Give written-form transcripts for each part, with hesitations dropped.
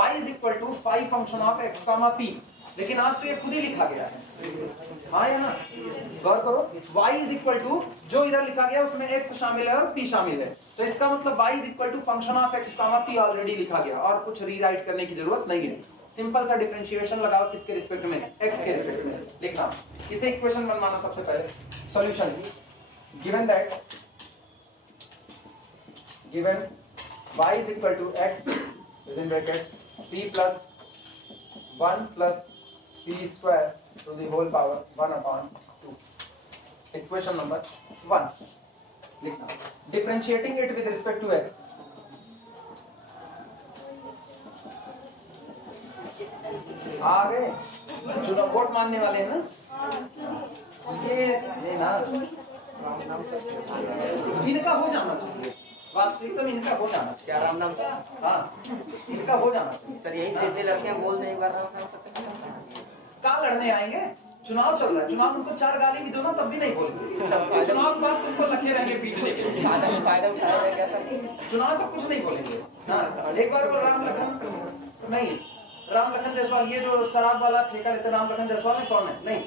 y is equal to 5 function of x comma p, लेकिन आज तो ये खुद ही लिखा गया है। हाँ या ना, गौर करो y इज इक्वल टू जो इधर लिखा गया उसमें x शामिल है और p शामिल है, तो इसका मतलब y is equal to function of x comma p already लिखा गया और कुछ रीराइट करने की जरूरत नहीं है। सिंपल सा डिफरेंशिएशन लगाओ किसके रिस्पेक्ट में, x के रिस्पेक्ट में लिखना। इसे इक्वेशन 1 मानो सबसे पहले। Solution given that given y is equal to x within bracket p plus 1 plus p square to the whole power 1 upon 2. Equation number 1 लिखना। Differentiating it with respect to x. आ गए, चुनाव vote मानने वाले हैं ना, ये ना इनका हो जाना चाहिए, वास्तविकता में इनका हो जाना चाहिए। क्या राम नाम? हाँ, इनका हो जाना चाहिए सर यही सीधे लड़कियां बोल दें एक बार राम नाम सकते कहाँ लड़ने आएंगे, चुनाव चल रहा है, चुनाव उनको 4 गाली भी दो ना तब भी नहीं बोलेंगे, चुनाव के बाद तुमको लखे रहेंगे पीटने के लिए, फायदा उठाया क्या सर? चुनाव तो कुछ नहीं बोलेंगे। हाँ, एक बार वो राम लखन नहीं, राम लखन जायसवाल, ये जो शराब वाला ठेका लेते राम लखन जायसवाल है कौन है? नहीं,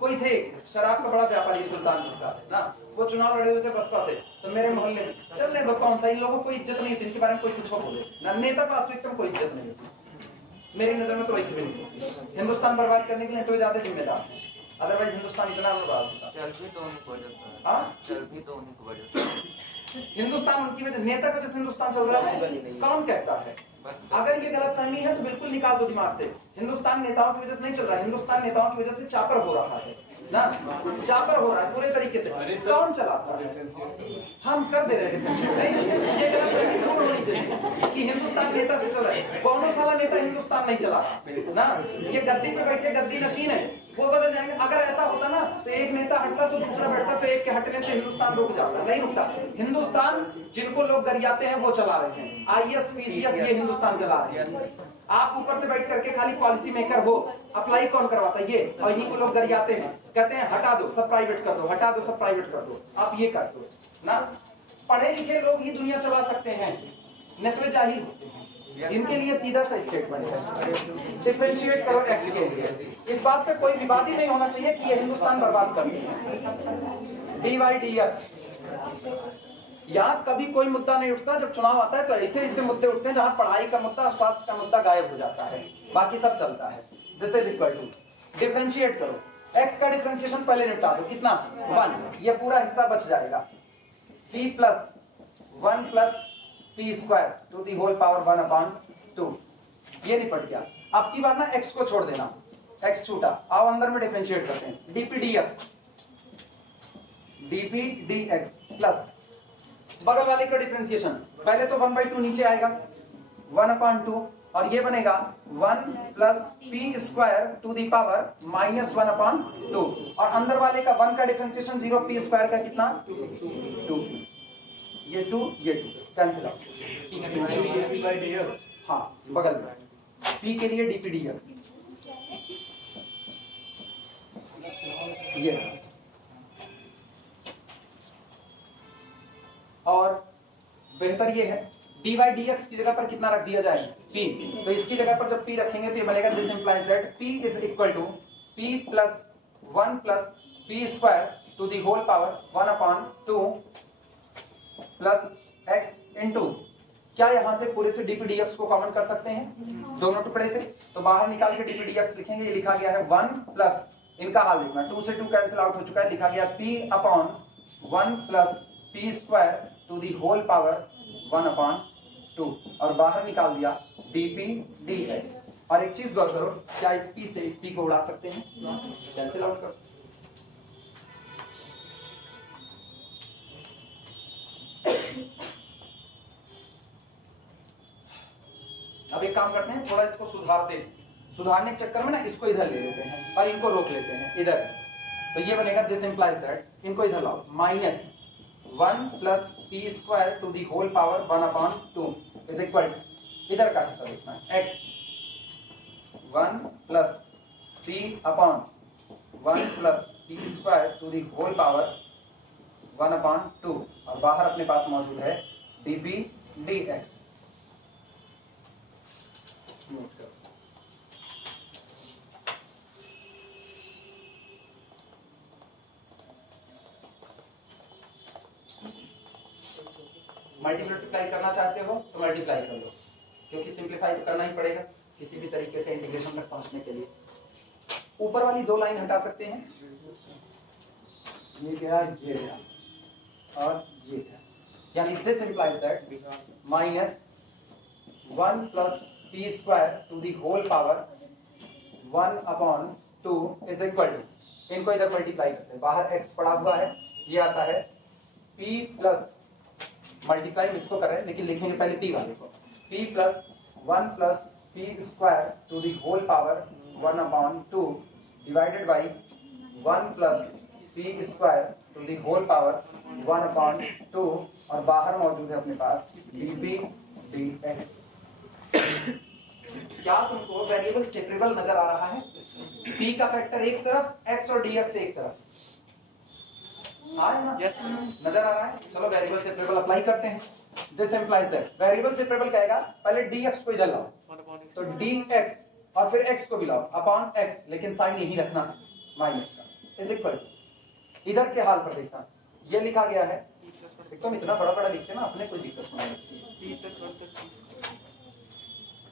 कोई थे शराब का बड़ा व्यापारी सुल्तानपुर का ना, वो चुनाव लड़े हुए थे बसपा से, तो मेरे मोहल्ले में चलने दो, कौन सा, इन लोगों को कोई इज्जत नहीं होती, इनके बारे में कोई कुछ बोले ना, नेता का वास्तविकता में कोई इज्जत नहीं होती मेरी नजर में, तो वैसे भी नहीं। हिंदुस्तान बर्बाद करने के लिए तो ज्यादा जिम्मेदार है, अदरवाइज हिंदुस्तान इतना बर्बाद होता। हिंदुस्तान उनकी वजह, नेता की वजह से हिंदुस्तान चल रहा है, कौन कहता है? अगर ये गलतफहमी है तो बिल्कुल निकाल दो दिमाग से। हिंदुस्तान नेताओं की वजह से नहीं चल रहा है, हिंदुस्तान नेताओं की वजह से चापर हो रहा है ना, चापर हो रहा है पूरे तरीके से। कौन चलाता है? हम कर दे रहे हैं। ये गलतफहमी दूर होनी चाहिए कि हिंदुस्तान नेता से चल रहा है, कौन साला नेता हिंदुस्तान नहीं चला ना, ये गद्दी पे बैठे गद्दी नशीन है, वो बदल जाएंगे। अगर ऐसा होता ना तो एक नेता हटता तो दूसरा बैठता, तो एक के हटने से हिंदुस्तान रुक जाता, नहीं रुकता। हिंदुस्तान जिनको लोग गरियाते हैं वो चला रहे हैं, IAS PCS ये हिंदुस्तान चला रहे हैं। आप ऊपर से बैठ करके खाली पॉलिसी मेकर हो, अप्लाई कौन करवाता है? ये, और इन्हीं को लोग गरियाते हैं, कहते हैं हटा दो सब प्राइवेट कर दो, हटा दो सब प्राइवेट कर दो, आप ये कर दो ना। पढ़े लिखे लोग ही दुनिया चला सकते हैं, नेतवे जाहिल होते हैं। इनके लिए सीधा सा स्टेटमेंट है, डिफरेंशिएट करो x के लिए। इस बात पे कोई विवाद ही नहीं होना चाहिए कि ये हिंदुस्तान बर्बाद कर dy dx। यहाँ कभी कोई मुद्दा नहीं उठता, जब चुनाव आता है तो ऐसे ऐसे मुद्दे उठते हैं जहाँ पढ़ाई का मुद्दा, स्वास्थ्य का मुद्दा गायब हो जाता है, बाकी सब चलता है। This is equal to, differentiate करो, x का डिफरेंशिएशन पहले निपटा दो, कितना 1, ये पूरा हिस्सा बच जाएगा, p plus 1 plus p square to the whole power 1 upon 2, ये निपट गया। अब की बार ना x को छोड़ देना, x छूटा, आओ अंदर में डिफरेंशिएट करते हैं, dp dx प्लस बगल वाले का डिफरेंशिएशन, पहले तो 1/2 नीचे आएगा 1 अपॉन 2, और ये बनेगा 1 plus p square to the power minus 1 upon 2, और अंदर वाले का 1 का डिफरेंशिएशन 0, p स्क्वायर का कितना 2, ये 2 ये 2 कैंसिल आउट। हाँ बगल में p के लिए dp dx, ये और बेहतर ये है dy dx की जगह पर कितना रख दिया जाए p, तो इसकी जगह पर जब p रखेंगे तो ये बनेगा this implies that p is equal to p plus 1 plus p square to the whole power 1 upon 2 plus x into, क्या यहाँ से पूरे से dp dx को कॉमन कर सकते हैं दोनों टुकड़े से, तो बाहर निकाल के dp dx लिखेंगे, ये लिखा गया है 1 प्लस, इनका हाल देखना, 2 से 2 कैंसिल आउट हो चुका है, लिखा गया p upon 1 plus p square to the whole power 1 upon 2, और बाहर निकाल दिया dp dx। और एक चीज गौर करो, क्या इस p से इस p को उड़ा सकते हैं? कैंसिल आउट करो। अब एक काम करते हैं, थोड़ा इसको सुधारते हैं, सुधारने के चक्कर में ना इसको इधर ले लेते हैं और इनको रोक लेते हैं इधर, तो ये बनेगा दिस इंप्लाइज दैट, इनको इधर लाओ, minus 1 plus p square to the whole power 1 upon 2 is equal, इधर का हिस्सा देखना है x 1 plus p upon 1 plus p square to the whole power 1 upon 2, और बाहर अपने पास मौजूद है dp dx। नोट करो। मल्टीप्लाई करना चाहते हो तो मल्टीप्लाई कर लो, क्योंकि सिंप्लीफाई तो करना ही पड़ेगा किसी भी तरीके से इंटीग्रेशन तक पहुंचने के लिए। ऊपर वाली दो लाइन हटा सकते हैं, ये गया ये गया और ये गया, यानी this implies that minus 1 plus P square to the whole power 1/2 is equal to, इनको इधर मल्टीप्लाई करते हैं, बाहर x पड़ा हुआ है, ये आता है p प्लस मल्टीप्लाई इसको कर रहे हैं लेकिन लिखेंगे पहले p वाले को, p plus 1 plus P square to the whole power 1/2 divided by 1 plus P square to the whole power 1/2 और बाहर मौजूद है अपने पास dp dx। क्या तुमको वेरिएबल सेपरेबल नजर आ रहा है? p का फैक्टर एक तरफ, x और dx एक तरफ, है ना? Yes. नजर आ रहा है? चलो वेरिएबल सेपरेबल अप्लाई करते हैं। This implies that variable separable कहेगा पहले dx को इधर लाओ, तो dx और फिर x को भी लाओ अपॉन x, लेकिन साइन यही रखना है माइनस का, इज इक्वल टू इधर के हाल पर देखना, ये लिखा गया है, एक तो इतना बड़ा बड़ा लिखते ना अपने कोई दिक्कत नहीं लगती,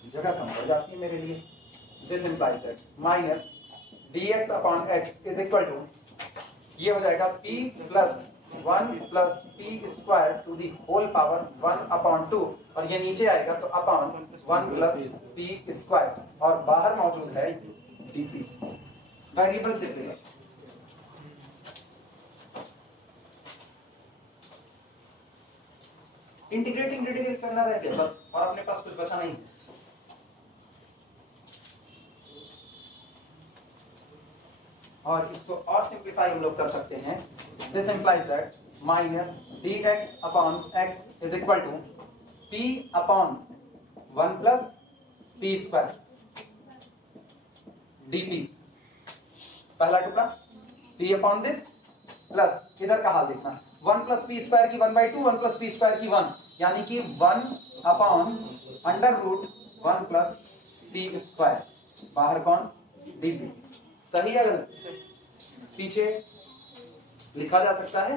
जगह कम पड़ जाती है मेरे लिए। This implies that minus dx upon x is equal to, ये हो जाएगा p plus 1 plus P square to the whole power 1/2 और ये नीचे आएगा तो अपॉन 1 प्लस पी स्क्वायर और बाहर मौजूद है dp, वेरिएबल सेपरेबल। इंटीग्रेट करना रह गया बस, और अपने पास कुछ बचा नहीं। और इसको और सिंप्लीफाई हम लोग कर सकते हैं। This implies that minus dx upon x is equal to p upon 1 plus P square dp, पहला टुकड़ा p अपॉन दिस प्लस इधर का हाल देखना, 1 प्लस पी स्क्वायर की 1/2, 1 प्लस पी स्क्वायर की 1, यानी कि 1 upon under root 1 plus P square, बाहर कौन dp, सही है? पीछे लिखा जा सकता है,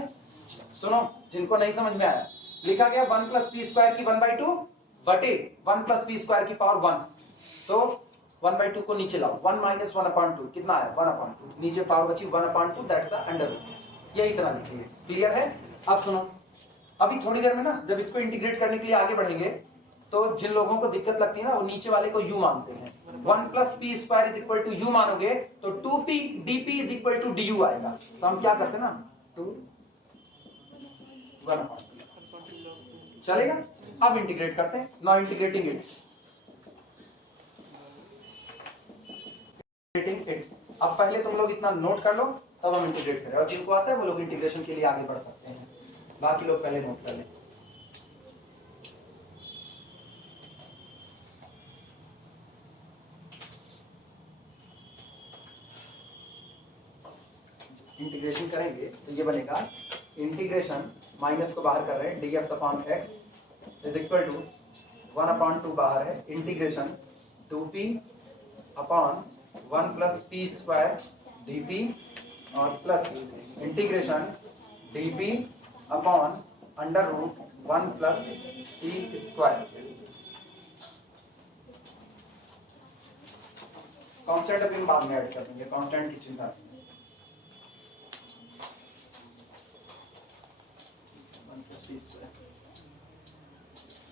सुनो जिनको नहीं समझ में आया, लिखा गया 1 प्लस पी स्क्वायर की 1/2 बटे 1 प्लस पी स्क्वायर की पावर 1, तो 1/2 को नीचे लाओ, 1 माइनस 1/2 कितना है 1/2, नीचे पावर बची 1/2, दैट्स द अंडर रूट, यही तरह लिखिए। क्लियर है? अब सुनो, अभी थोड़ी देर में ना जब इसको इंटीग्रेट करने के लिए आगे बढ़ेंगे तो जिन लोगों को दिक्कत लगती है ना वो नीचे वाले को u मानते हैं, 1 plus P square is equal to U मानोगे तो 2p dp is equal to du आएगा, तो हम क्या करते हैं ना 2 1/2 चलेगा। अब इंटीग्रेट करते हैं, नाउ इंटीग्रेटिंग इट। अब पहले तुम लोग इतना नोट कर लो तब हम इंटीग्रेट करें, और जिनको आता है वो लोग इंटीग्रेशन के लिए आगे बढ़ सकते हैं, बाकी लोग पहले नोट कर लें। इंटीग्रेशन करेंगे तो ये बनेगा इंटीग्रेशन, माइनस को बाहर कर रहे हैं, dx upon x is equal to 1/2 बाहर है, integration 2p upon 1 plus P square dp और plus integration dp upon under root 1 plus P square. Constant अभी हम बाद में ऐड कर देंगे, कांस्टेंट की चिंता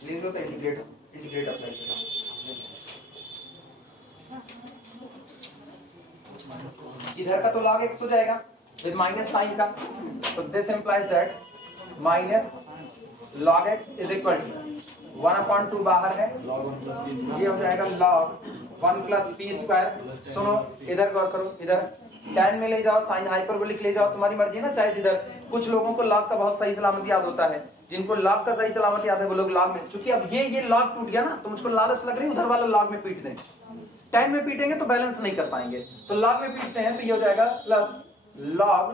लिख लो तो इंटीग्रेट अप्लाई करो। इधर का तो log x हो जाएगा विद माइनस साइन का, तो this implies that minus log x is equal to 1/2 बाहर है, ये हो जाएगा log 1 प्लस पी स्क्वायर। सुनो इधर गौर करो, इधर tan में ले जाओ, साइन हाइपरबोलिक ले जाओ, तुम्हारी मर्जी है ना, चाहे जिधर। कुछ लोगों को log का बहुत सही सलामत याद होता है, जिनको log का सही सलामत याद है वो लोग log में, चूंकि अब ये log टूट गया ना तो मुझको लालच लग रही है उधर वाला log में पीट दें, tan में पीटेंगे तो बैलेंस नहीं कर पाएंगे, तो log में पीटते हैं तो ये हो जाएगा plus log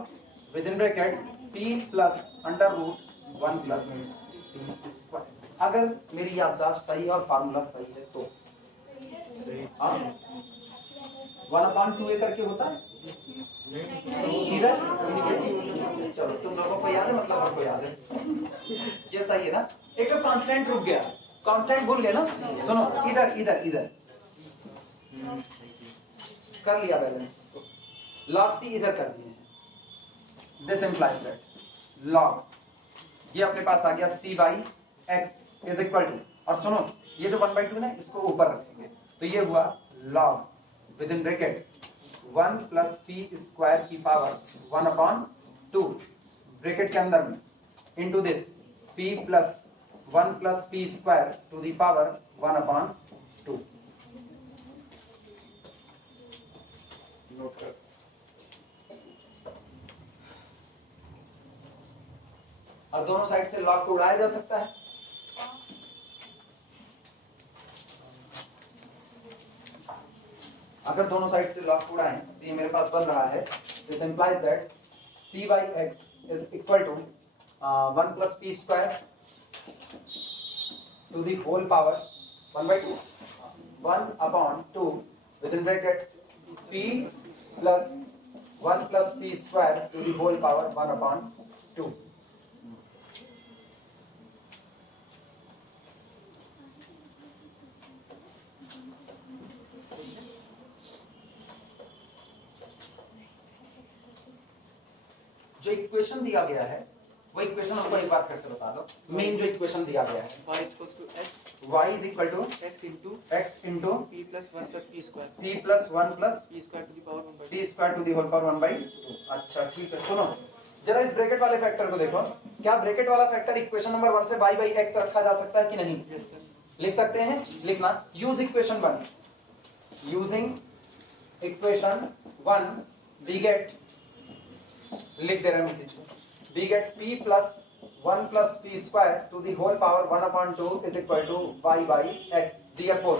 within bracket p plus under root 1 plus P square. अगर मेरी याददाश्त सही है और फार्मूला सही है तो 1/2a करके होता है सीधा। चलो तुम लोगों को याद है, मतलब हमको याद है। ये सही है ना। एक तो कांस्टेंट रुक गया, कांस्टेंट भूल गए ना। सुनो इधर इधर इधर कर लिया बैलेंस इसको, log c इधर कर दिए। दिस इंप्लाइज दैट log ये अपने पास आ गया c by x is equal to, और सुनो ये जो 1/2 ना इसको ऊपर रखेंगे तो ये हुआ log within bracket 1 plus P square की पावर 1/2 ब्रैकेट के अंदर में into this p plus 1 plus P square to the power 1/2। Note कर। और दोनों साइड से लॉग को उड़ाया जा सकता है। अगर दोनों साइड से लॉग को उड़ाएं तो ये मेरे पास बन रहा है, this implies that c by x is equal to 1 plus P square to the whole power 1/2 1/2 within bracket p plus 1 plus P square to the whole power 1/2। जो इक्वेशन दिया गया है वो इक्वेशन हमको एक बार फिर से बता दो। मेन जो इक्वेशन दिया गया है y equals to x y is equal to x into x into p plus 1 plus p square p plus 1 plus p square to the power 1 by p square to the whole power 1/2। अच्छा ठीक है, सुनो जरा इस bracket वाले factor को देखो। क्या ब्रैकेट वाला फैक्टर इक्वेशन नंबर 1 से y by x रखा जा सकता है कि नहीं? yes sir लिख सकते हैं। लिखना use equation 1, using equation 1 we get, लिख दे रहे हैं इसी चीज, we get p plus 1 plus p square to the whole power 1/2 is equal to y by x। Therefore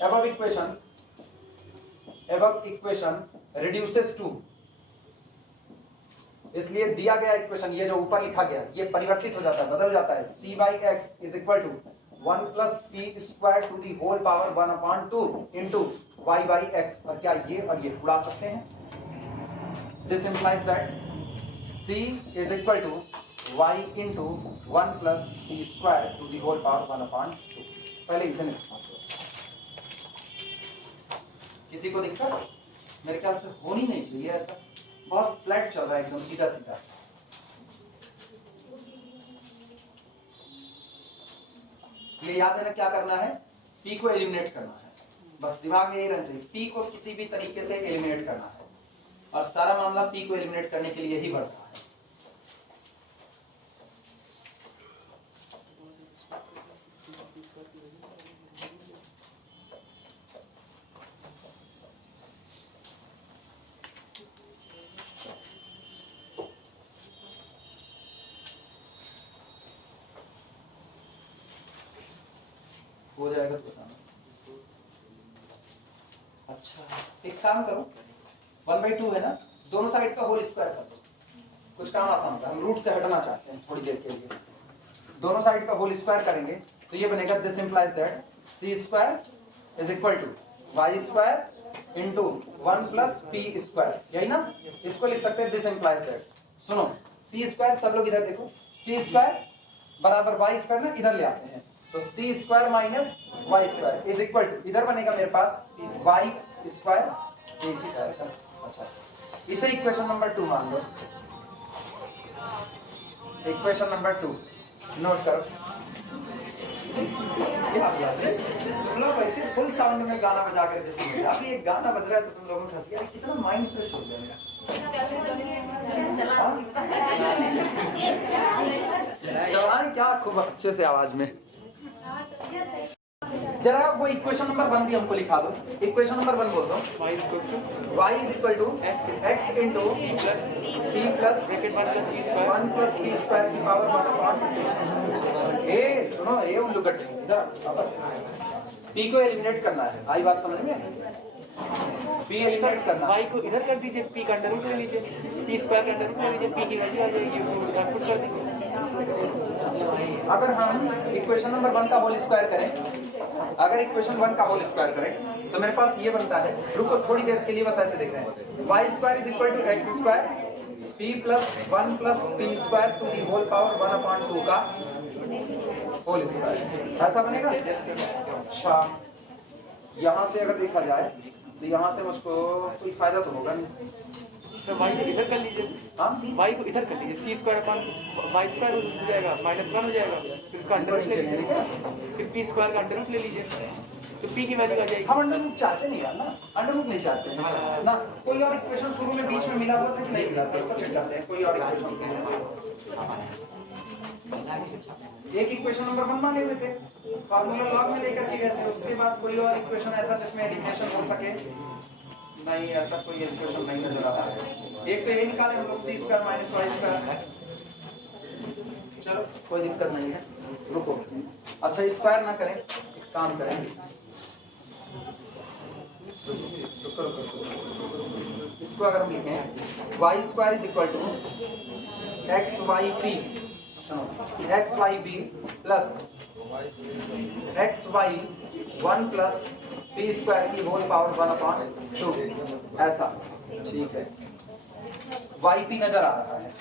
above equation reduces to, इसलिए दिया गया इक्वेशन ये जो ऊपर लिखा गया ये परिवर्तित हो जाता है, बदल जाता है। c by x is equal to 1 plus p square to the whole power 1/2 into y by x। और क्या ये और ये उड़ा सकते हैं? This implies that c is equal to y into 1 plus p square to the whole power 1/2। पहले इतने किसी को दिक्कत? मेरे ख्याल से होनी नहीं चाहिए ऐसा, बहुत फ्लैट चल रहा है एकदम सीधा सीधा। ये याद है ना क्या करना है? p को एलिमिनेट करना है, बस दिमाग में यही रहना चाहिए, p को किसी भी तरीके से एलिमिनेट करना है और सारा मामला p को एलिमिनेट करने के लिए ही बढ़ रहा है। हो जाएगा तो बताना। अच्छा एक काम करो, 1/2 है ना, दोनों साइड का होल स्क्वायर कर दो, कुछ काम आसान होता है। हम रूट से हटना चाहते हैं थोड़ी देर के लिए, दोनों साइड का होल स्क्वायर करेंगे तो ये बनेगा, this implies that c square is equal to y square into 1 plus p square, यही ना? इसको लिख सकते हैं दिस इंप्लाइज दैट, सुनो c स्क्वायर, सब लोग इधर देखो, c स्क्वायर बराबर y स्क्वायर ना, इधर ले आते हैं तो c square minus y square is equal to, इधर बनेगा मेरे पास y स्क्वायर c स्क्वायर। अच्छा इसे इक्वेशन नंबर 2 मान लो, इक्वेशन नंबर 2 नोट करो। क्या तुम लोग वैसे फुल साउंड में गाना बजा कर देते हो, अभी एक गाना बज रहा है तो तुम लोगों को हंसी आ रही, कितना माइंड फ्रेश हो गया मेरा। चलाएं क्या खूब अच्छे से आवाज में। जरा वो इक्वेशन नंबर 1 भी हमको लिखा दो, इक्वेशन नंबर 1 बोल दो, y is equal to x into p plus 1 plus p square की पावर 1/2। ए सुनो ये उल्लू कट इधर वापस, p को एलिमिनेट करना है, आई बात समझ में? p एलिमिनेट करना, y को इधर कर दीजिए, p का अंडर रूट ले लीजिए, p स्क्वायर का अंडर रूट ले लीजिए, p की वैल्यू आ जाएगी, उसको इधर पुट कर देंगे। अगर हम इक्वेशन नंबर 1 का होल स्क्वायर करें, अगर इक्वेशन 1 का होल स्क्वायर करें तो मेरे पास ये बनता है, रुको थोड़ी देर के लिए बस ऐसे देख रहे हैं, Y square is equal to X square P plus 1 plus P square to the whole power 1/2 का होल स्क्वायर, ऐसा बनेगा। अच्छा यहाँ से अगर देखा जाए तो यहाँ से मुझको कोई फायदा तो होगा नहीं, वाई को इधर कर लीजिए, हाँ वाई को इधर कर लीजिए, सी स्क्वायर अपॉन वाई स्क्वायर हो जाएगा, -1 हो जाएगा, फिर उसका अंडर रूट ले लीजिए, फिर पी स्क्वायर का अंडर रूट ले लीजिए, तो पी की वैल्यू आ जाएगी। हम अंडर रूट चाहते नहीं यार ना, अंडर रूट नहीं चाहते हैं ना। कोई और इक्वेशन शुरू में बीच में मिला हुआ था कि नहीं मिला था, इसको चेक करते हैं। कोई और एक इक्वेशन नंबर 1 माने हुए थे, फार्मूला लॉग में लेकर के गए थे, उसके बाद कोई और इक्वेशन ऐसा जिसमें एलिमिनेशन हो सके नहीं, ऐसा कोई इक्वेशन नहीं नजर आ रहा है। एक तो ये निकाले हम लोग सी स्क्वायर माइनस वाई स्क्वायर, चलो कोई दिक्कत नहीं है, रुको। अच्छा स्क्वायर ना करें, एक काम करेंगे, इसको अगर हम लिखें Y square is equal to X Y P, X Y B plus X Y 1 plus P square की होल पावर 1/2, ऐसा ठीक है। वाई पी नजर आ रहा है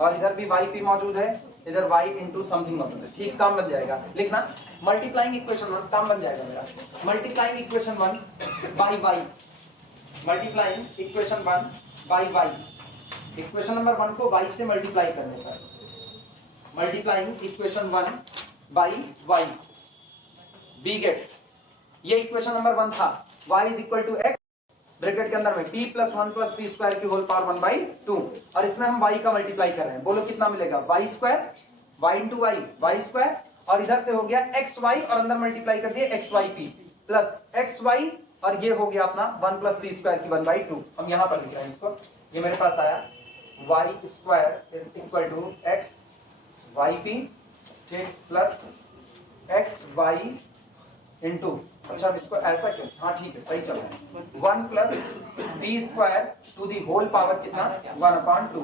और इधर भी वाई पी मौजूद है, इधर y इंटू समथिंग मौजूद है, ठीक काम बन जाएगा। लिखना मल्टीप्लाइंग इक्वेशन 1 काम बन जाएगा मेरा, multiplying equation 1 by y, multiplying equation 1 by y, equation number 1 को y से मल्टीप्लाई करने पर, multiplying equation 1 by y, we get, ये इक्वेशन नंबर 1 था, y is equal to x bracket के अंदर में p plus 1 plus P square की होल पावर 1/2, और इसमें हम y का मल्टीप्लाई कर रहे हैं, बोलो कितना मिलेगा, y square, y into Y, Y square, और इधर से हो गया xy और अंदर मल्टीप्लाई कर दिए xyp प्लस xy, और ये हो गया अपना 1 प्लस पी स्क्वायर की 1/2। हम यहाँ पर लिख रहे हैं इसको, ये मेरे पास आया y square is equal to xyp, ठीक, प्लस xy इंटू, अच्छा इसको ऐसा क्यों, हाँ ठीक है सही चल रहा है, 1 plus P square to the whole power कितना 1/2।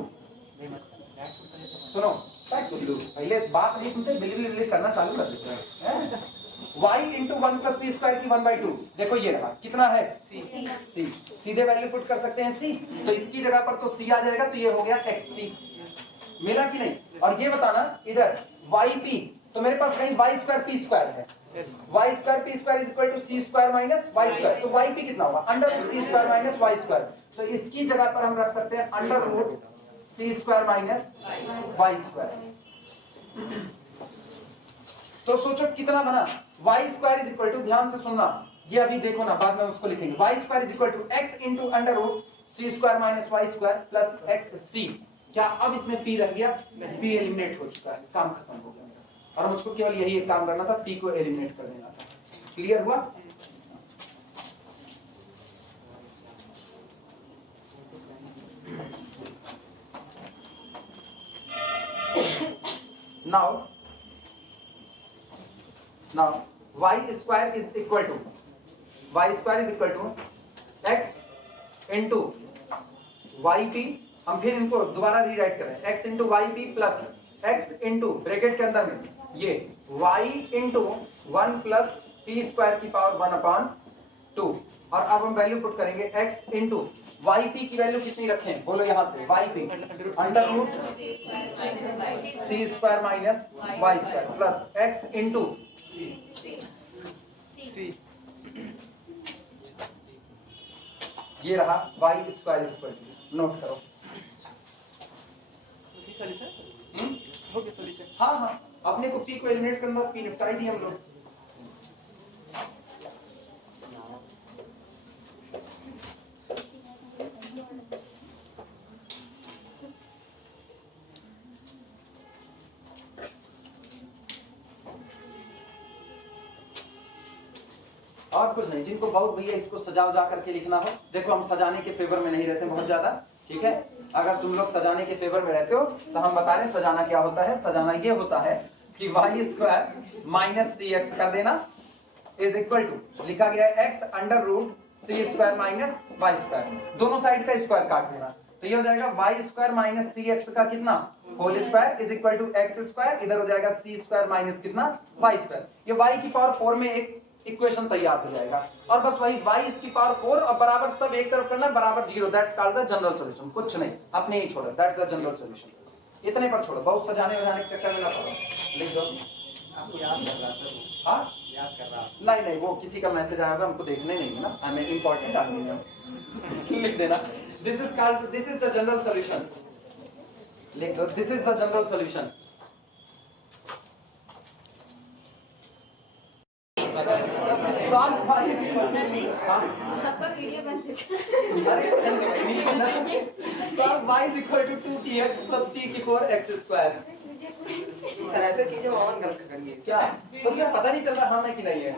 सुनो पहले बात नहीं सुनते, बिल्ली करना चालू कर देते हैं। y into 1 plus P square की 1/2, देखो ये रहा कितना है c, सीधे वैल्यू पुट कर सकते हैं c, तो इसकी जगह पर तो c आ जाएगा, तो ये हो गया xc, मिला कि नहीं। और ये बताना इधर yp, तो मेरे पास कहीं y स्क्वायर पी स्क्वायर है, y square P square is equal to C square minus Y square, तो yp कितना होगा अंडर रूट सी स्क्वायर माइनस वाई स्क्वायर, तो इसकी जगह पर हम रख सकते हैं अंडर रूट सी स्क्वायर माइनस वाई स्क्वायर। तो सोचो कितना बना, y square is equal to, ध्यान से सुनना, ये अभी देखो ना, बाद में उसको लिखेंगे, y square is equal to x into under root C square minus Y square plus x c. क्या अब इसमें p रह गया, p एलिमिनेट हो चुका है, काम खत्म हो गया मेरा, और मुझको केवल यही एक काम करना था, p को एलिमिनेट कर देना था। क्लियर हुआ। now y square is equal to x into yp, हम फिर इनको दोबारा रीराइट करें, x into y p plus x into bracket के अंदर में ये y into 1 plus P square की पावर 1/2, और अब हम वैल्यू पुट करेंगे x इंटू वाई पी की वैल्यू कितनी रखें, बोलो यहाँ से वाई पी अंडर रूट सी square minus Y square plus x into ये रहा y square is equal to, note करो। हाँ हाँ, अपने को p को एलिमिनेट करना, p निपटाई दिए हम लोग। और कुछ नहीं, जिनको बहुत भैया इसको सजा उजा करके लिखना हो, देखो हम सजाने के फेवर में नहीं रहते बहुत ज्यादा, ठीक है। अगर तुम लोग सजाने के फेवर में रहते हो तो हम बता रहे सजाना क्या होता है। सजाना ये होता है कि Y square minus C X कर देना इज इक्वल टू, लिखा गया है एक्स अंडर रूट सी स्क्वायर माइनस वाई स्क्वायर, दोनों साइड का स्क्वायर काट देना, तो ये हो जाएगा Y square minus C X का कितना whole square is equal to X square, इधर हो जाएगा सी स्क्वायर माइनस कितना वाई स्क्वायर। ये वाई की पावर 4 में एक इक्वेशन तैयार हो जाएगा। और बस वही y इसकी पावर 4 और बराबर सब एक तरफ करना, बराबर 0, that's called the general solution. कुछ नहीं, अपने ही छोड़ो, दैट्स द जनरल सॉल्यूशन। इतने पर छोड़ो, बहुत सजाने वजाने के चक्कर में ना पड़ो, लिख दो। आपको याद कर रहा था। हाँ याद कर रहा था। नहीं नहीं, वो किसी का मैसेज आया होगा, हमको देखने नहीं है ना, हमें इंपॉर्टेंट आदमी है। लिख देना, this is called, this is the general solution. लिख दो, this is the general solution. आपका वीडियो बन चुका ऐसे चीजें ऑन कर करिए। क्या उसमें पता नहीं चल रहा हम है कि नहीं है,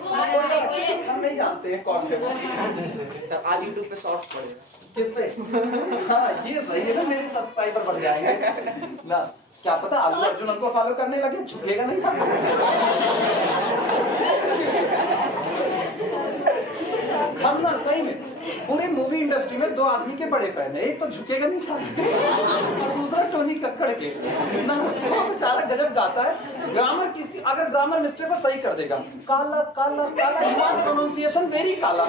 हम नहीं जानते हैं कौन है। आज यूट्यूब पे शॉर्ट्स पड़ेगा। किस पे? हाँ ये सही है ना, मेरे सब्सक्राइबर बढ़ जाएंगे ना। क्या पता अल्लू अर्जुन हमको फॉलो करने लगे, झुकेगा नहीं सामने। हम ना सही में पूरे मूवी इंडस्ट्री में 2 आदमी के बड़े फैन है, एक तो झुकेगा नहीं सामने और दूसरा टोनी कक्कड़ के ना। वो बेचारा गजब गाता है, ग्रामर किसकी, अगर ग्रामर मिस्टेक को सही कर देगा, काला काला काला, यूर प्रोनाउंसिएशन वेरी काला।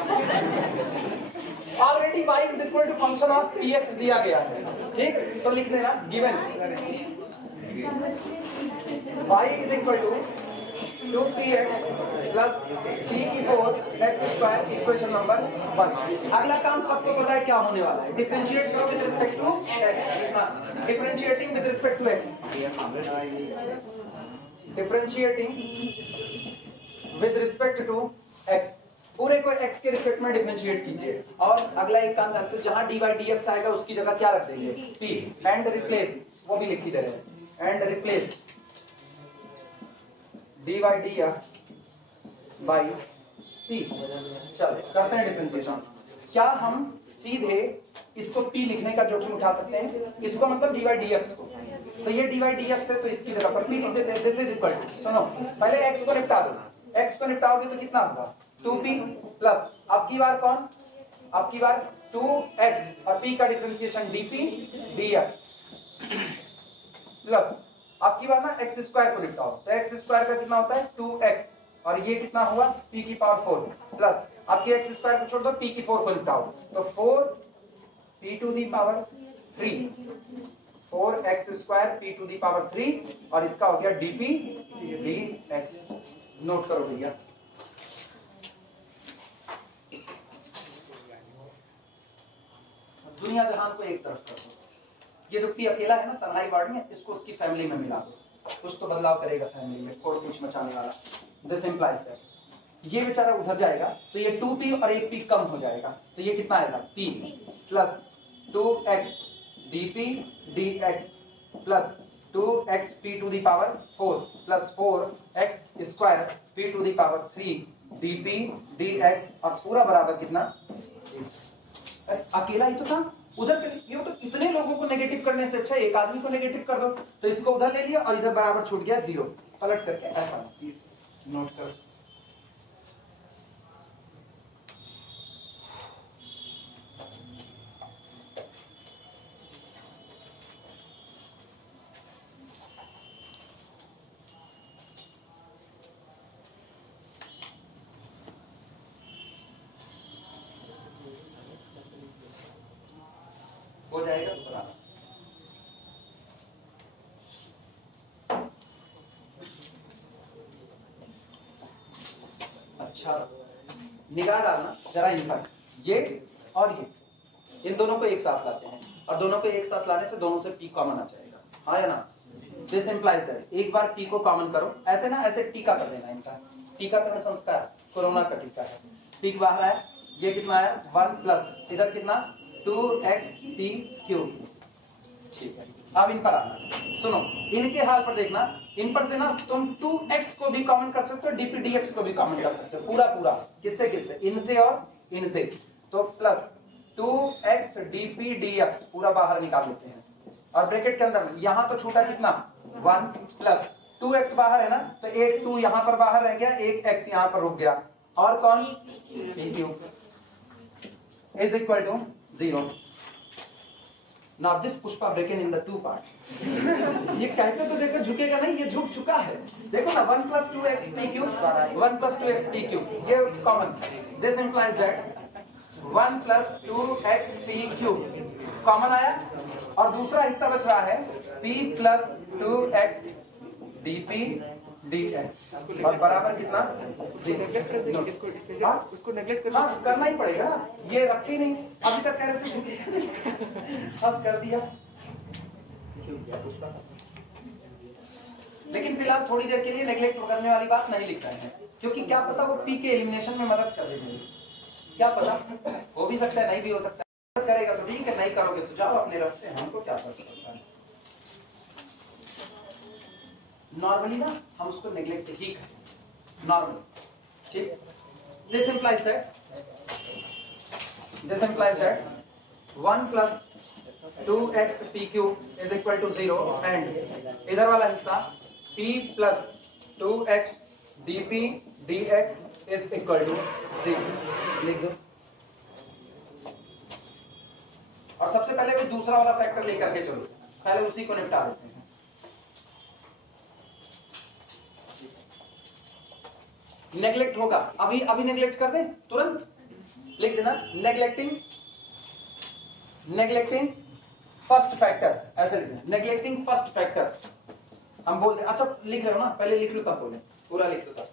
Already y is equal to function of px दिया गया है, ठीक, तो लिख देना given y is equal to 2px plus p की 4 x स्क्वायर, इक्वेशन नंबर 1। अगला काम सबको पता है क्या होने वाला है, डिफरेंशिएट करो with respect to x, differentiating with respect to x, differentiating with respect to x, पूरे को x के रिस्पेक्ट में डिफरेंशिएट कीजिए। और अगला एक काम करते हैं, जहां dy dx आएगा उसकी जगह क्या रख देंगे, p, एंड रिप्लेस, वो भी लिख ही दे रहे हैं, and replace dy dx by p। चलो करते हैं डिफरेंशिएशन। क्या हम सीधे इसको p लिखने का जोखिम उठा सकते हैं, इसको मतलब dy dx को, तो ये dy dx है तो इसकी जगह पर p लिख देते हैं। दिस इज इक्वल टू, सुनो पहले x को निपटा दो, x को निपटाओगे तो कितना होगा 2p प्लस अब की बार कौन, अब की बार 2x और p का डिफरेंशिएशन dp dx प्लस अब की बार ना x स्क्वायर को निपटाओ, तो x स्क्वायर का कितना होता है 2x और ये कितना हुआ p की पावर 4 प्लस अब की x स्क्वायर को छोड़ दो, p की 4 को निपटाओ, तो 4p to the power 3, 4x square p to the power 3 और इसका हो गया dp dx। नोट करो भैया, दुनिया जहान को एक तरफ कर दो, ये जो पी अकेला है ना तन्हाई वार्ड में, इसको उसकी फैमिली में मिला दो, कुछ तो बदलाव करेगा फैमिली में, कोड कुछ मचाने वाला। दिस इंप्लाइज दैट ये बेचारा उधर जाएगा तो ये 2p और एक p कम हो जाएगा, तो ये कितना आएगा p plus 2x dp dx plus 2x p to the power 4 plus 4x square p to the power 3 dp dx और पूरा बराबर कितना, अकेला ही तो था उधर, ये तो इतने लोगों को नेगेटिव करने से अच्छा एक आदमी को नेगेटिव कर दो, तो इसको उधर ले लिया और इधर बराबर छूट गया 0, पलट करके ऐसा नोट करो। हो जाएगा तो बराबर। अच्छा निगाह डालना जरा इन पर, ये और ये, इन दोनों को एक साथ लाते हैं और दोनों को एक साथ लाने से दोनों से p कॉमन आ जाएगा, हाँ या ना। दिस इंप्लाइज दैट एक बार p को कॉमन करो, ऐसे ना ऐसे टीका कर देना, इनका टीकाकरण संस्कार कोरोना का टीका है। p बाहर आया, ये कितना आया 1 प्लस इधर कितना 2xp क्यूब, ठीक है। अब इन पर आना, सुनो इनके हाल पर देखना, इन पर से ना तुम 2x को भी कॉमन कर सकते हो, dp dx को भी कॉमन कर सकते हो, पूरा पूरा किससे किससे, इनसे और इनसे, तो प्लस 2x dp dx पूरा बाहर निकाल लेते हैं और ब्रैकेट के अंदर यहाँ तो छूटा कितना 1 प्लस 2x बाहर है ना, तो एक 2 यहाँ पर बाहर रह गया, एक x यहाँ पर रुक गया, और कौन p cube is equal to 0। Now this Pushpa broken in the two parts. ये कहते तो देखो झुकेगा नहीं, ये झुक चुका है। देखो ना 1 + 2x p cube 1 + 2x p cube ये common. This implies that 1 + 2x p cube common आया और दूसरा हिस्सा बच रहा है p + 2x dp dx और बराबर कितना? उसको नेगलेक्ट कर हाँ करना ही पड़ेगा, ये रखे ही नहीं, अभी तक कह रहे थे झुके अब कर दिया। लेकिन फिलहाल थोड़ी देर के लिए नेगलेक्ट करने वाली बात नहीं लिख रहे हैं, क्योंकि क्या पता वो पी के एलिमिनेशन में मदद कर देंगे, क्या पता, हो भी सकता है नहीं भी हो सकता है। करेगा तो ठीक है, नहीं करोगे तो जाओ अपने रास्ते, हमको क्या फर्क पड़ता है। नॉर्मली ना हम उसको नेगलेक्ट ही करें नॉर्मल, ठीक। This implies that 1 + 2x p cube is equal to 0 and इधर वाला हिस्सा p + 2x dp dx is equal to 0 लिख दो। और सबसे पहले भी दूसरा वाला फैक्टर लेकर के चलो, पहले उसी को निपटा देते हैं। नेगलेक्ट होगा, अभी नेगलेक्ट कर दें, तुरंत लिख देना नेगलेक्टिंग फर्स्ट फैक्टर, ऐसे लिखना नेगलेक्टिंग फर्स्ट फैक्टर। हम बोलते अच्छा लिख रहे हो ना, पहले लिख लो तब बोले, पूरा लिख लो तब।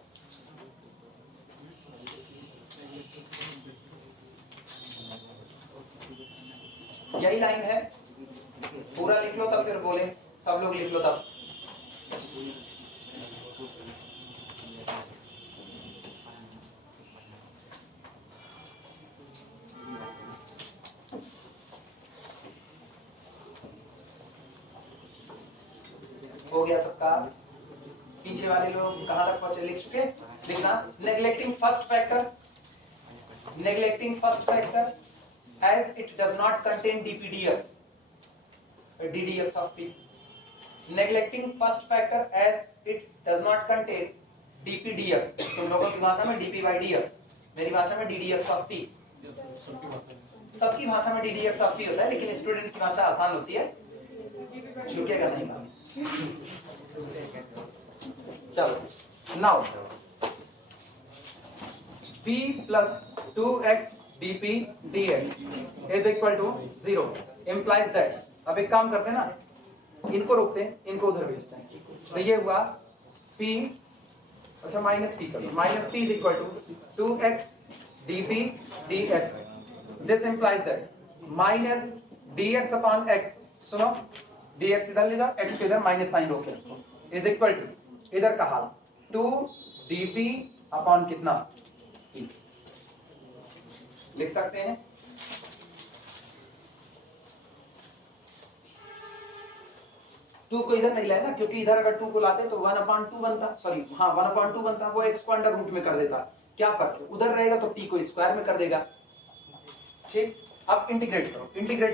यही लाइन है, पूरा लिख लो तब फिर बोले, सब लोग लिख लो तब। हो गया सबका? पीछे वाले लोग कहां तक पहुंचे, लिख चुके? लिखना neglecting first factor as it does not contain dpdx ddx of p। neglecting first factor as it does not contain dpdx, तुम लोगों की भाषा में dp/dx, मेरी भाषा में ddx of p। सबकी भाषा में ddx of p होता है, लेकिन स्टूडेंट की भाषा आसान होती है, झुकेगा नहीं मालूम। चलो now p + 2x dp dx is equal to 0 implies that, अब एक काम करते हैं ना, इनको रोकते हैं, इनको उधर भेजते हैं, तो ये हुआ p, अच्छा -p कर लो, -p is equal to 2x dp dx। this implies that -dx upon x, सुनो dx इधर ले जाओ, x को इधर माइनस साइन रोके रखो, इज इक्वल टू इधर का हाल 2 dp अपॉन कितना p लिख सकते हैं। टू को इधर नहीं लाए ना, क्योंकि इधर अगर 2 को लाते तो 1/2 बनता, सॉरी हाँ 1/2 बनता, वो x को अंडर रूट में कर देता, क्या फर्क है, उधर रहेगा तो p को स्क्वायर में कर देगा, ठीक। अब इंटीग्रेट करो, इंटीग्रेट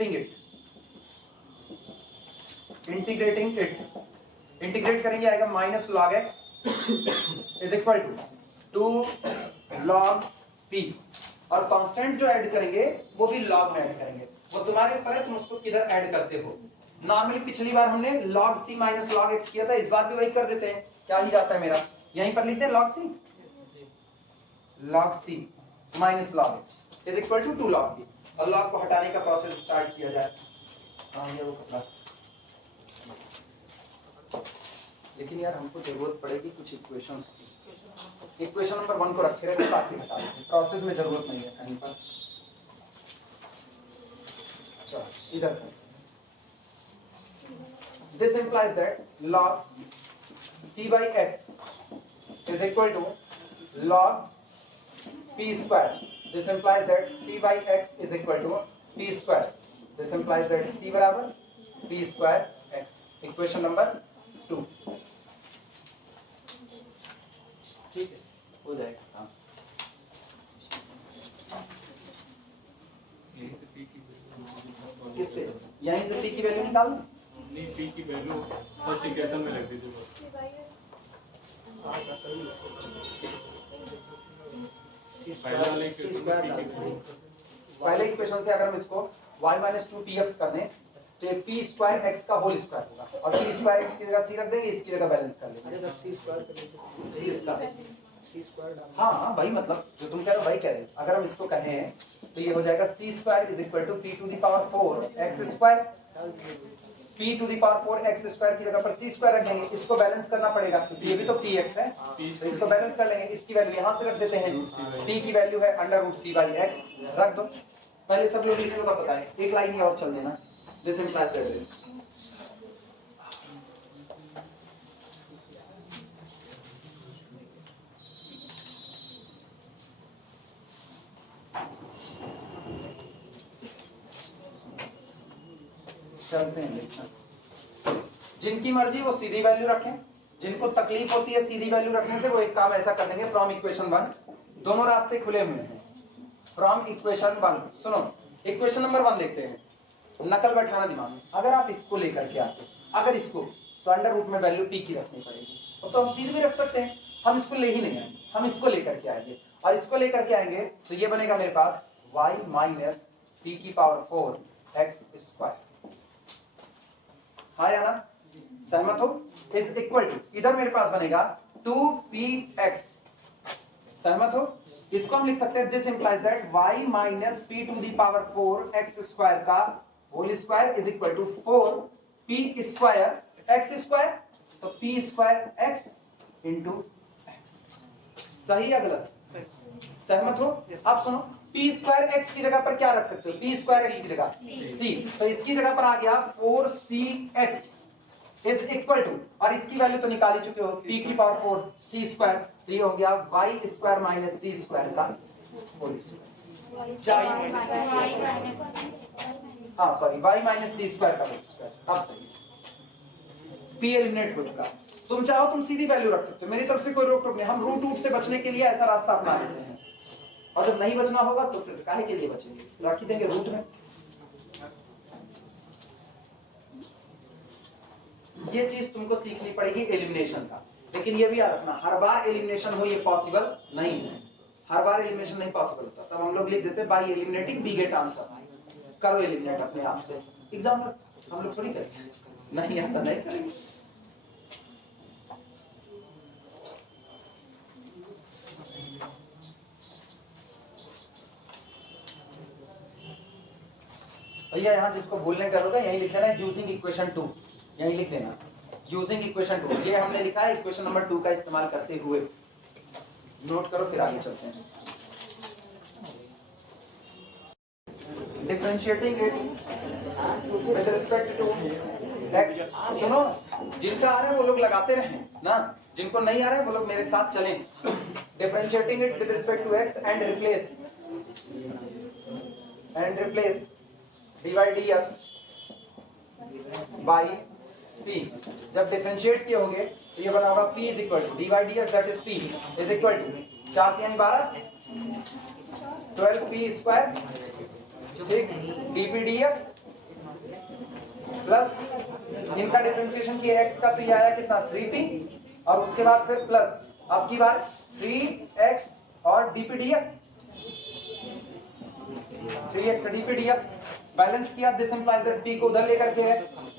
करेंगे, आएगा -log x is equal to 2 log p, और कांस्टेंट जो ऐड करेंगे वो भी लॉग में ऐड करेंगे, वो तुम्हारे ऊपर है तुम उसको किधर ऐड करते हो। नॉर्मली पिछली बार हमने log c - log x किया था, इस बार भी वही कर देते हैं, क्या ही जाता है मेरा, यहीं पर लिखते हैं log c - log x is equal to 2 log p, और log को हटाने का प्रोसेस स्टार्ट किया जाए। हाँ ये वो कपड़ा, लेकिन यार हमको जरूरत पड़ेगी कुछ इक्वेशंस की, इक्वेशन नंबर 1 को रखे रहे, बाकी हटा देते, प्रोसेस में जरूरत नहीं है कहीं पर। चलो इधर this implies that log c/x is equal to log p square। This implies that c/x is equal to p square। This implies that c बराबर p square x, equation number 2, ठीक है, हो जाएगा काम। किससे, यहीं से p की वैल्यू निकाल, नहीं p की वैल्यू फर्स्ट इक्वेशन में रख दीजिए बस। पहले इक्वेशन से अगर हम इसको y - 2px कर दें, तो ये पी स्क्वायर एक्स का होल स्क्वायर होगा और पी स्क्वायर एक्स की जगह सी रख देंगे, इसकी जगह बैलेंस कर लेंगे। अरे सी स्क्वायर कर लीजिए, इसका सी स्क्वायर डाल। हाँ हाँ भाई, मतलब जो तुम कह रहे हो भाई कह रहे हो। अगर हम इसको कहें तो ये हो जाएगा सी square is equal to p to the power 4 x square. P to the power 4 x square की जगह पर सी स्क्वायर रख देंगे, इसको बैलेंस करना पड़ेगा क्योंकि ये भी तो पी एक्स है, तो इसको बैलेंस कर लेंगे। इसकी वैल्यू यहाँ से रख देते हैं, पी की वैल्यू है under root c by x, रख दो। पहले सब लोग लिखने को बताएं, एक लाइन ही और चल देना। दिस इंप्लाइज दैट चलते हैं लिखना। जिनकी मर्जी वो सीधी वैल्यू रखें, जिनको तकलीफ होती है सीधी वैल्यू रखने से वो एक काम ऐसा कर देंगे, फ्रॉम इक्वेशन 1 दोनों रास्ते खुले हुए हैं। फ्रॉम इक्वेशन 1 सुनो, इक्वेशन नंबर 1 देखते हैं, नकल बैठाना दिमाग में। अगर आप इसको लेकर के आते, अगर इसको, तो अंडर रूट में वैल्यू पी की रखनी पड़ेगी, तो हम सीधे भी रख सकते हैं। हम इसको ले ही नहीं आएंगे, हम इसको लेकर के आएंगे और इसको लेकर के आएंगे तो ये बनेगा मेरे पास y माइनस पी की पावर 4 एक्स स्क्वायर। हाँ या ना, सहमत हो? इज इक्वल टू, इधर मेरे पास बनेगा 2px, सहमत हो? इसको हम लिख सकते हैं, this implies that y minus p to the power 4 x square का whole square is equal to 4p square x square, तो p square x into x. सही या गलत? सहमत हो? अब सुनो, p स्क्वायर एक्स की जगह पर क्या रख सकते हो? p स्क्वायर एक्स की जगह c, तो इसकी जगह पर आ गया 4cx इज इक्वल टू, और इसकी वैल्यू तो निकाल ही चुके हो, p की पावर 4 c स्क्वायर, तो ये हो गया y square minus c square का होल स्क्वायर। हाँ sorry, y minus c square का होल स्क्वायर। अब सही, p एलिमिनेट हो चुका। तुम चाहो तुम सीधी वैल्यू रख सकते हो, मेरी तरफ से कोई रोक टोक नहीं। हम रूट रूट से बचने के लिए ऐसा रास्ता अपना लेते हैं, और जब नहीं बचना होगा तो फिर काहे के लिए बचेंगे, रख ही देंगे रूट में। ये चीज तुमको सीखनी पड़ेगी एलिमिनेशन का, लेकिन ये भी याद रखना, हर बार एलिमिनेशन हो ये पॉसिबल नहीं है, हर बार एलिमिनेशन नहीं पॉसिबल होता। तब हम लोग लिख देते by eliminating we get answer. करो एलिमिनेट अपने आप से, एग्जाम्पल हम लोग थोड़ी करेंगे, नहीं आता नहीं करेंगे। भैया यहाँ जिसको भूलने का होगा यही लिख देना है, यूजिंग इक्वेशन 2, यही लिख देना यूजिंग इक्वेशन 2। ये हमने लिखा है इक्वेशन नंबर 2 का इस्तेमाल करते हुए, नोट करो फिर आगे चलते हैं। Differentiating it with respect to x. सुनो, जिनका आ रहा है वो लोग लगाते रहें ना, जिनको नहीं आ रहा है वो लोग मेरे साथ चलें। Differentiating it with respect to x and replace dy dx by p। जब डिफरेंशिएट किए होंगे तो ये बना होगा p is equal to dy dx that is p is equal to 4 यानी 12 12p स्क्वायर, ठीक, dp dx प्लस इनका डिफरेंशिएशन किया x का, तो ये आया कितना 3p, और उसके बाद फिर प्लस अब की बार 3x और dp dx, 3x dp dx balance किया। दिस इंप्लाइज दैट p को उधर लेकर के है,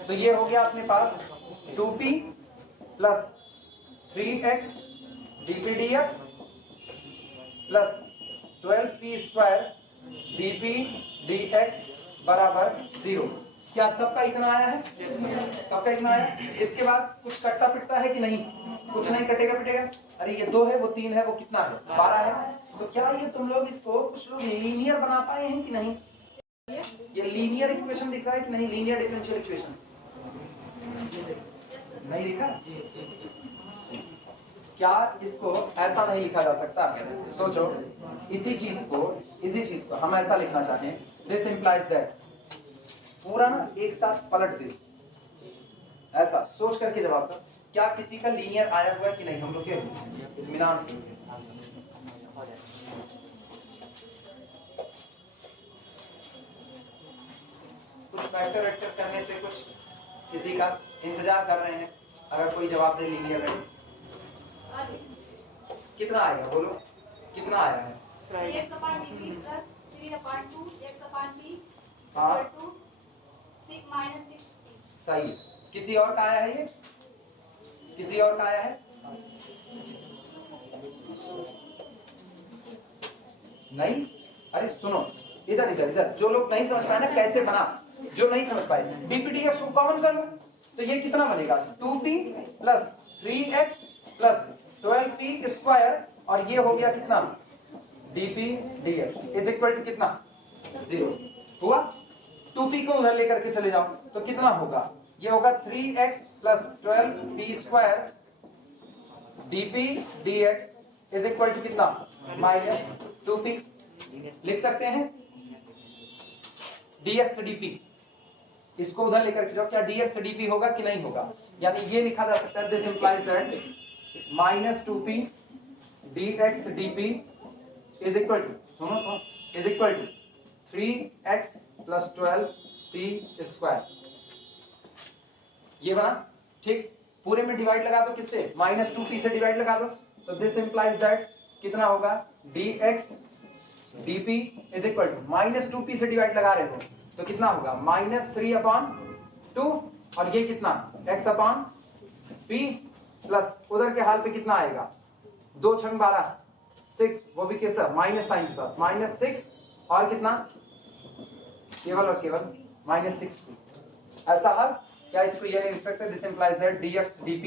तो ये हो गया अपने पास 2p plus 3x dp dx plus 12p square dp dx बराबर 0। क्या सबका इतना आया है? सबका इतना आया। इसके बाद कुछ कटता पिटता है कि नहीं? कुछ नहीं कटेगा पिटेगा। अरे ये 2 है, वो 3 है, वो कितना है? 12 है। तो क्या ये तुम लोग इसको कुछ लोग लीनियर बना पाए हैं कि नहीं? ये लीनियर इक्वेशन दिख रहा है कि नहीं? लीनियर डिफरेंशियल इक्वेशन नहीं लिखा? क्या इसको ऐसा नहीं लिखा जा सकता? सोचो, इसी चीज को हम ऐसा लिखना चाहें, दिस इंप्लाइज दैट, पूरा ना एक साथ पलट दे, ऐसा सोच करके जवाब दो। क्या किसी का लीनियर आया हुआ है कि नहीं? हम लोग के इत्मीनान से कुछ फैक्टर वेक्टर करने से कुछ किसी का इंतजार कर रहे हैं, अगर कोई जवाब दे लीनियर है। कितना आएगा बोलो, कितना आया है? x upon dp plus 3 upon 2 x upon p हाँ। equal to -6 सही। किसी और का आया है ये? किसी और का आया है? नहीं? अरे सुनो, इधर इधर इधर, जो लोग नहीं समझ पाए ना कैसे बना, जो नहीं समझ पाए, dpdx को कॉमन कर लो तो ये कितना बनेगा? 2p plus 3x plus 12p square, और ये हो गया कितना? dp dx is equal to कितना? 0 हुआ। 2p को उधर लेकर के चले जाओ तो कितना होगा? ये होगा 3x plus 12p square dp dx is equal to कितना? -2p। लिख सकते हैं dx dp, इसको उधर लेकर के जाओ, क्या dx dp होगा कि नहीं होगा? यानी ये लिखा जा सकता है, this implies that -2p dx dp is equal to, सुनो तो, is equal to 3x plus 12p square. ये बना ठीक। पूरे में डिवाइड लगा दो, किससे? -2p से डिवाइड लगा दो, तो दिस इंप्लाइज दैट कितना होगा? dx dp is equal to -2p से डिवाइड लगा रहे हो तो कितना होगा? -3/2, और ये कितना? x अपॉन p प्लस उधर के हाल पे कितना आएगा? 2 छंग 12, 6, वो भी कैसा? माइनस साइन के साथ, -6 और कितना? केवल और केवल -6p। ऐसा हाल क्या? इसको ये नहीं लिख सकते? This implies that dx dp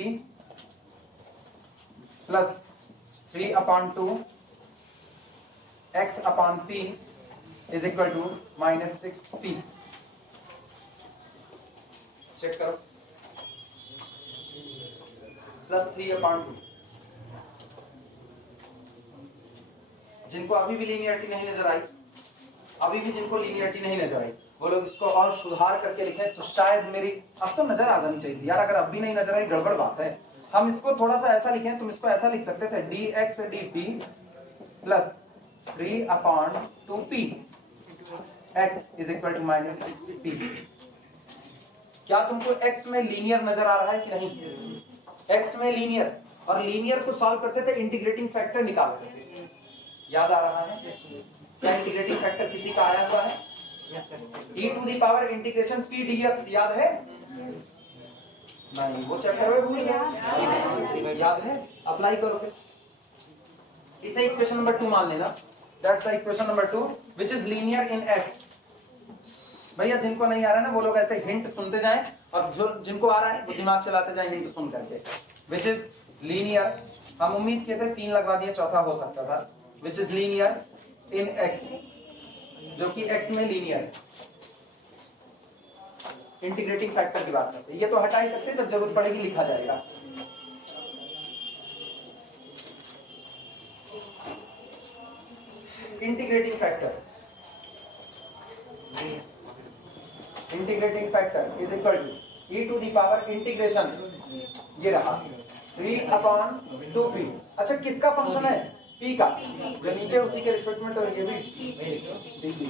plus 3/2 x upon p is equal to -6p। Check करो, प्लस 3/2। जिनको अभी भी लीनियरिटी नहीं नजर आई, अभी भी जिनको लीनियरिटी नहीं नजर आई, वो लोग इसको और सुधार करके लिखें तो शायद मेरी अब तो नजर आ जानी चाहिए यार। अगर अब भी नहीं नजर आई, गड़बड़ बात है। हम इसको थोड़ा सा ऐसा लिखें, तुम इसको ऐसा लिख सकते थे, dx dt plus 3/2p x is equal to -6p। क्या तुमको x में लीनियर नजर आ रहा है कि नहीं? x में लीनियर, और लीनियर को सॉल्व करते थे इंटीग्रेटिंग फैक्टर निकालते थे, याद आ रहा है? क्या इंटीग्रेटिंग फैक्टर किसी का आया हुआ है? e to the power integration p dx याद है? नहीं, वो चैप्टर में भूल गए, याद है? अप्लाई करो फिर। इसे इक्वेशन नंबर 2 मान लेना, that's the equation number 2 which is linear in x। भैया जिनको नहीं आ रहा है ना, वो लोग ऐसे हिंट सुनते जाएं, और जो जिनको आ रहा है वो दिमाग चलाते जाएं हिंट सुन करके। व्हिच इज लीनियर, हम उम्मीद किए थे 3 लगवा दिए, चौथा हो सकता था। Which is linear in x, जो कि x में लीनियर है। इंटीग्रेटिंग फैक्टर की बात करते हैं, ये तो हटा ही सकते हैं, जब जरूरत पड़ेगी लिखा जाएगा। Integrating factor, integrating factor is equal to e to the power integration, ये रहा 3/2p। अच्छा किसका फंक्शन है? p का, जो नीचे उसी के रिस्पेक्ट में, तो ये भी dp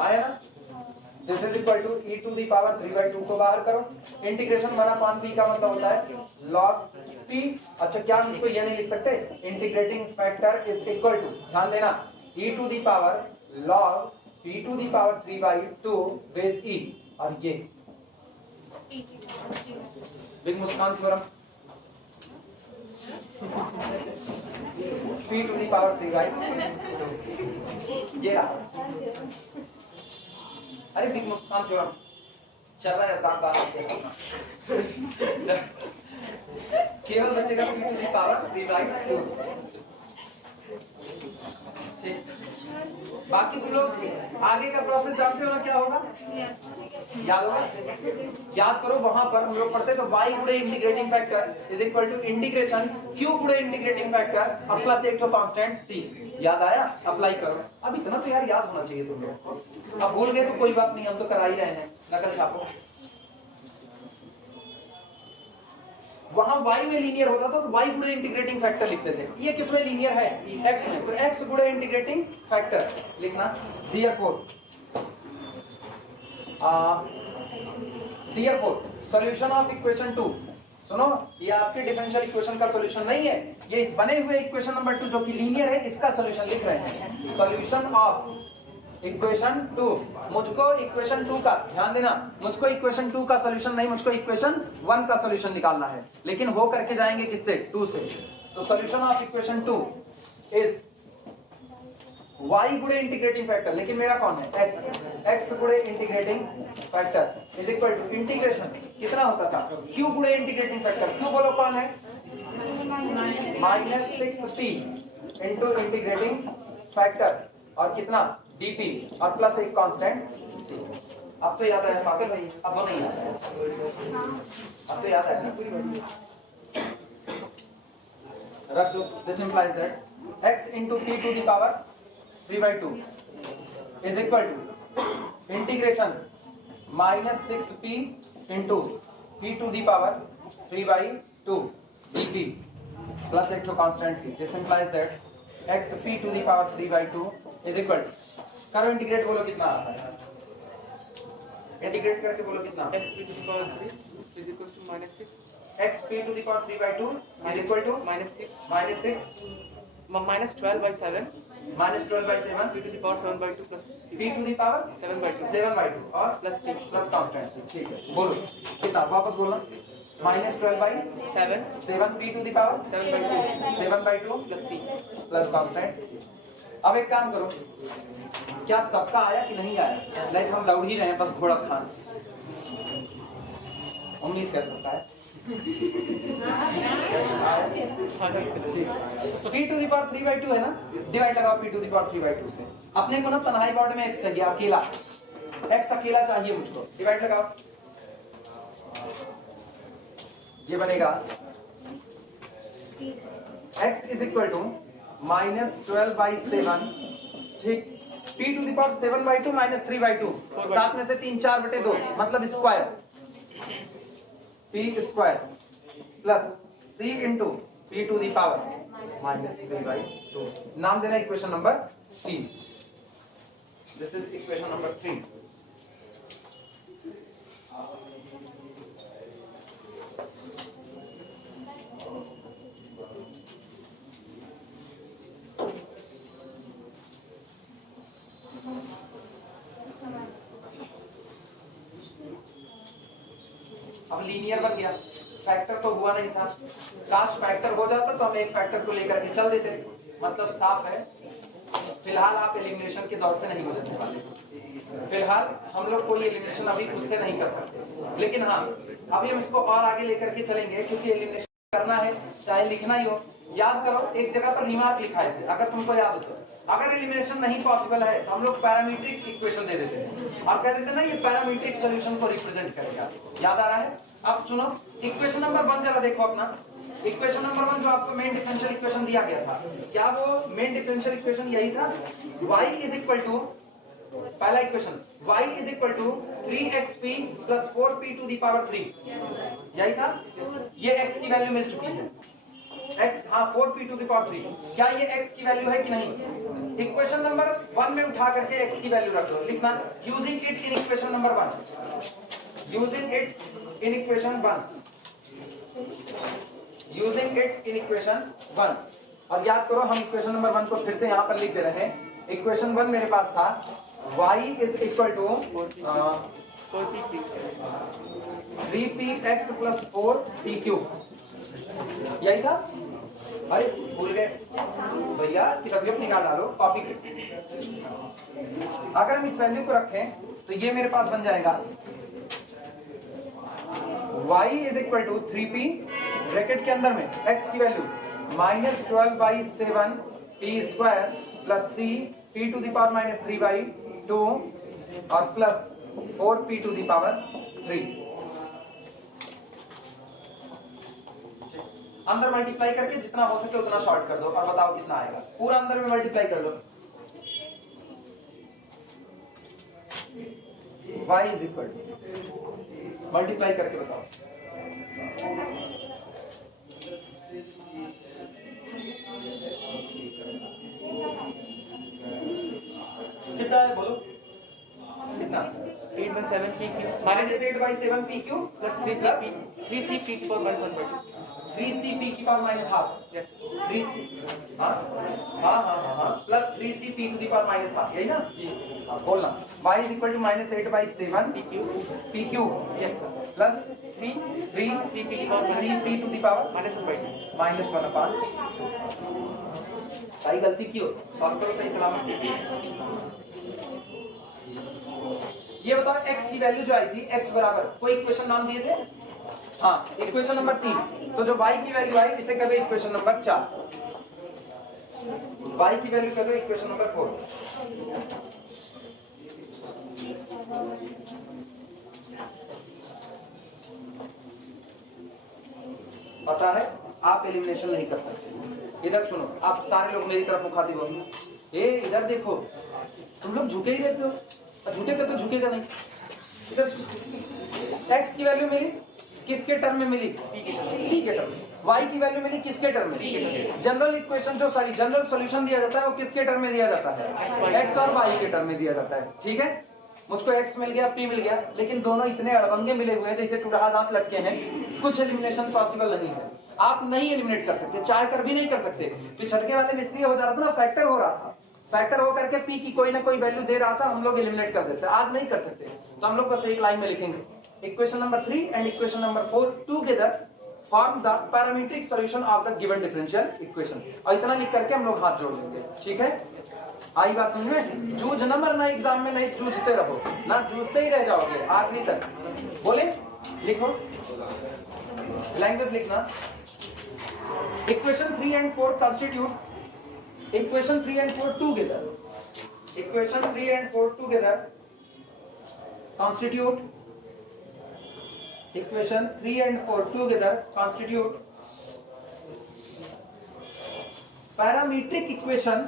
आया ना। This is equal to e to the power 3/2 को बाहर करो, इंटीग्रेशन 1/p का मतलब होता है log p। अच्छा क्या हम इसको ये नहीं लिख सकते? Integrating factor is equal to, ध्यान देना, e to the power log p to the power 3/2 base e, और ये बिग मुस्कान theorem, p to the power 3/2, ये रहा। अरे बिग मुस्कान थ्योरम चल रहा है, केवल बचेगा p टू द पावर 3/2। बाकी तुम लोग आगे का प्रोसेस जानते हो ना क्या होगा? याद होगा? याद करो, वहां पर हम लोग पढ़ते तो y गुणे integrating factor is equal to integration q गुणे इंटीग्रेटिंग फैक्टर और प्लस एक कांस्टेंट c। याद आया? अप्लाई करो। अब इतना तो यार याद होना चाहिए तुम लोग को। अब भूल गए तो कोई बात नहीं, हम तो करा ही रहे हैं, नकल छापो। वहां y में लीनियर होता था तो y गुणे इंटीग्रेटिंग फैक्टर लिखते थे। ये किस में लीनियर है? x में, तो x गुणे इंटीग्रेटिंग फैक्टर लिखना। देयरफॉर सॉल्यूशन ऑफ इक्वेशन 2, सुनो ये आपके डिफरेंशियल इक्वेशन का सॉल्यूशन नहीं है, ये इस बने हुए इक्वेशन नंबर 2 जो कि लीनियर है, इसका सॉल्यूशन लिख रहे हैं। सॉल्यूशन ऑफ इक्वेशन 2, मुझको इक्वेशन 2 का ध्यान देना, मुझको इक्वेशन 2 का सॉल्यूशन नहीं, मुझको इक्वेशन 1 का सॉल्यूशन निकालना है, लेकिन हो करके जाएंगे किससे? 2 से। तो solution of equation 2 is y गुणे इंटीग्रेटिंग फैक्टर, लेकिन मेरा कौन है? x गुणे integrating factor is equal to integration कितना होता था? q गुणे इंटीग्रेटिंग फैक्टर, q बोलो कौन है? -6p इंटू इंटीग्रेटिंग फैक्टर और कितना? dp और प्लस एक कांस्टेंट c। अब तो याद है पागल भाई? अब नहीं याद है, अब तो याद है ना? रख दो। This implies that x into p to the power 3/2 is equal to integration -6p into p to the power 3/2 dp plus एक तो constant c। This implies that x p to the power 3/2 is equal to, करो integrate, बोलो कितना आता है? Integrate करके बोलो कितना? x p to the power 3 is equal to -6 x p to the power 3/2 is equal to -6 -12/7 -12/7 p to the power 7/2 plus p to the power 7/2 7/2 और plus 6 plus constant c। ठीक है, बोलो कितना? वापस बोलना। -12/7 7 p to the power 7/2 7/2 plus c। Plus constant c। अब एक काम करो, क्या सबका आया कि नहीं आया? लाइक हम दौड़ ही रहे हैं बस घोड़ा खान, उम्मीद कर सकता है। p to the power 3/2 है ना, डिवाइड लगाओ p to the power 3/2 से। अपने को ना तन्हाई बोर्ड में x चाहिए, अकेला x अकेला चाहिए मुझको, डिवाइड लगाओ, ये बनेगा x इज इक्वल टू -12/7, ठीक, p टू द पावर 7/2 -3/2, 7 में से 3 4/2 मतलब square p square plus c into p to the power -3/2। नाम देना equation number 3। This is equation number 3। अब लीनियर बन गया, फैक्टर तो हुआ नहीं था, काश फैक्टर हो जाता तो हम एक फैक्टर को लेकर के चल देते। मतलब साफ है, फिलहाल आप एलिमिनेशन के दौर से नहीं गुजरने वाले, फिलहाल हम लोग कोई एलिमिनेशन अभी खुद से नहीं कर सकते, लेकिन हाँ अभी हम इसको और आगे लेकर के चलेंगे, क्योंकि एलिमिनेशन करना है चाहे लिखना ही हो। याद करो, एक जगह पर रिमार्क लिखा है, अगर तुमको याद हो तो, अगर एलिमिनेशन नहीं पॉसिबल है तो हम लोग पैरामीट्रिक इक्वेशन दे देते हैं और कह देते हैं ना ये पैरामीट्रिक सॉल्यूशन को रिप्रेजेंट करेगा। याद आ रहा है? अब सुनो इक्वेशन नंबर 1 जरा देखो अपना, इक्वेशन नंबर 1 जो आपको मेन डिफरेंशियल इक्वेशन दिया गया था, क्या वो मेन डिफरेंशियल इक्वेशन यही था? y इज इक्वल टू, पहला equation y is equal to 3xp plus 4p to the power 3, यही था। ये x की वैल्यू मिल चुकी है, x, हाँ 4p टू द पावर 3, क्या ये x की वैल्यू है कि नहीं? इक्वेशन नंबर 1 में उठा करके x की वैल्यू रख दो, लिखना using it in equation number 1, using it in equation 1, using it in equation 1। और याद करो हम इक्वेशन नंबर 1 को फिर से यहाँ पर लिख दे रहे हैं। इक्वेशन 1 मेरे पास था y is equal to 3px plus 4pq, यही था। अरे भूल गए भैया, किताब निकाल डालो कॉपी के। अगर हम इस वैल्यू को रखें तो ये मेरे पास बन जाएगा y is equal to 3p bracket के अंदर में x की value -12/7 p square plus c p to the power -3/2 और plus 4p to the power 3। अंदर मल्टीप्लाई करके जितना हो सके उतना शॉर्ट कर दो और बताओ कितना आएगा। पूरा अंदर में मल्टीप्लाई कर लो, y is equal to, multiply करके बताओ कितना है, बोलो कितना? 8/7 p q -8/7 pq plus 3c p to power 1/2 3cp की पावर माइनस हाफ यस 3 हाँ plus 3cp to the power minus half, यही ना जी हाँ, बोलना y is equal to -8/7 p cube yes plus 3 CP की power -3p to the power -1/2 -1 upon भाई गलती की हो सॉल्व करो सही सलामत। ये बताओ x की वैल्यू जो आई थी x बराबर कोई इक्वेशन नाम दिए थे, हाँ इक्वेशन नंबर 3, तो जो y की वैल्यू आई इसे कर दो इक्वेशन नंबर 4, y की वैल्यू कर दो इक्वेशन नंबर 4। पता है आप एलिमिनेशन नहीं कर सकते। इधर सुनो, आप सारे लोग मेरी तरफ मुखातिब हो, ए इधर देखो, तुम लोग झुके ही रहते हो, और झुकेगा तो झुकेगा नहीं। इधर x की वैल्यू मिली किसके टर्म में मिली, p के टर्म में। y की वैल्यू मिली किसके टर्म में, जनरल इक्वेशन जो सारी जनरल सॉल्यूशन दिया जाता है वो किसके टर्म में दिया जाता है, x और y के टर्म में दिया जाता है। ठीक है, मुझको x मिल गया p मिल गया, लेकिन दोनों इतने अड़बंगे मिले हुए हैं जैसे टुकड़ा दांत लटके हैं, कुछ एलिमिनेशन पॉसिबल नहीं है। आप नहीं एलिमिनेट कर सकते, चाह कर भी नहीं कर सकते। पिछड़के वाले में इसलिए हो जा रहा था ना, फैक्टर हो रहा था, फैक्टर हो करके p की कोई ना कोई वैल्यू दे रहा था, हम लोग एलिमिनेट कर देते। आज नहीं कर सकते, तो हम लोग बस एक लाइन में लिखेंगे equation number 3 and equation number 4 together form the parametric solution of the given differential equation, और इतना लिख करके हम लोग हाथ जोड़ लेंगे। ठीक है, आई बात समझ में? जूझ न मरना एग्जाम में, नहीं जूझते रहो ना, जूझते ही रह जाओगे आखिरी तक। बोले लिखो, लैंग्वेज लिखना। Equation 3 and 4 constitute equation 3 and 4 together, equation 3 and 4 together constitute equation 3 and 4 together constitute parametric equation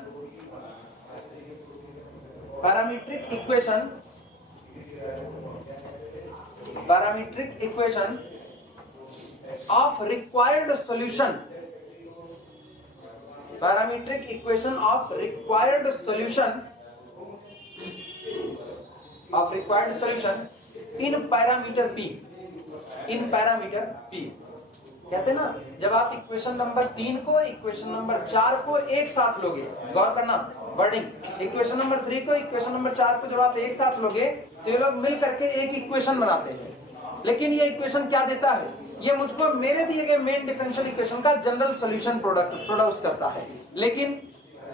of required solution, parametric equation of required solution in parameter p, in parameter p। कहते हैं ना, जब आप equation number 3 को equation number 4 को एक साथ लोगे, गौर करना वर्डिंग, इक्वेशन नंबर 3 को इक्वेशन नंबर 4 को जब आप एक साथ लोगे तो ये लोग मिल करके एक इक्वेशन बनाते हैं। लेकिन ये इक्वेशन क्या देता है, ये मुझको मेरे दिए गए मेन डिफरेंशियल इक्वेशन का जनरल सॉल्यूशन प्रोड्यूस करता है। लेकिन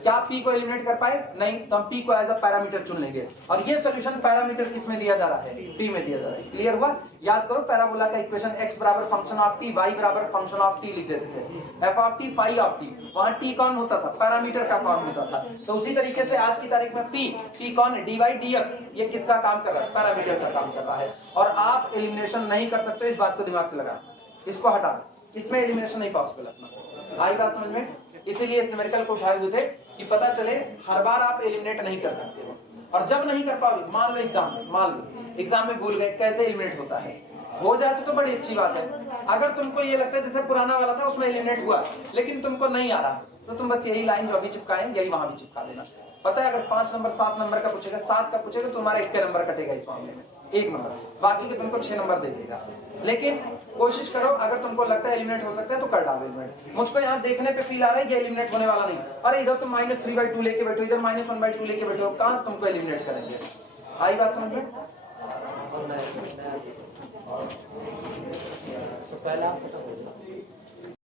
क्या p को एलिमिनेट कर पाए? नहीं, तो हम p को एज अ पैरामीटर चुन लेंगे, और ये सॉल्यूशन पैरामीटर किस में दिया जा रहा है, p में दिया जा रहा है। क्लियर हुआ? याद करो, पैराबोला का इक्वेशन x बराबर फंक्शन ऑफ t, y बराबर फंक्शन ऑफ t लिख देते थे, f of t, phi of t, वहां t कौन होता था, पैरामीटर का फॉर्म होता था। तो उसी तरीके से आज की तारीख में p कौन है, dy dx, ये किसका काम कर रहा है, पैरामीटर का काम कर रहा है। और आप एलिमिनेशन नहीं कर सकते, इस बात को दिमाग से लगा, इसको हटा, इसमें एलिमिनेशन नहीं पॉसिबल अपना। आई बात समझ में? इसीलिए इस न्यूमेरिकल को उठाए हुए थे कि पता चले हर बार आप एलिमिनेट नहीं कर सकते हो, और जब नहीं कर पाओगे, मान लो एग्जाम में भूल गए कैसे एलिमिनेट होता है, हो जाए तो बड़ी अच्छी बात है। अगर तुमको ये लगता है जैसे पुराना वाला था उसमें एलिमिनेट हुआ, लेकिन तुमको नहीं आ रहा, तो तुम बस यही लाइन जो अभी चिपकाए यही वहां भी चिपका देना। पता है, अगर 5 नंबर 7 नंबर का पूछेगा, 7 का पूछेगा तो तुम्हारा 1 नंबर कटेगा इस मामले में, 1 नंबर, बाकी के तुमको 6 नंबर दे देगा। लेकिन कोशिश करो, अगर तुमको लगता है एलिमिनेट हो सकता है तो कर डालो एलिमिनेट। मुझको यहाँ देखने पे फील आ रहा है कि एलिमिनेट होने वाला नहीं, अरे इधर तुम -3/2 लेके बैठो, इधर -1/2 लेके बैठो, कहां से तुमको एलिमिनेट करेंगे। आई बात समझ में? तो पहले आप खत्म हो जाओ।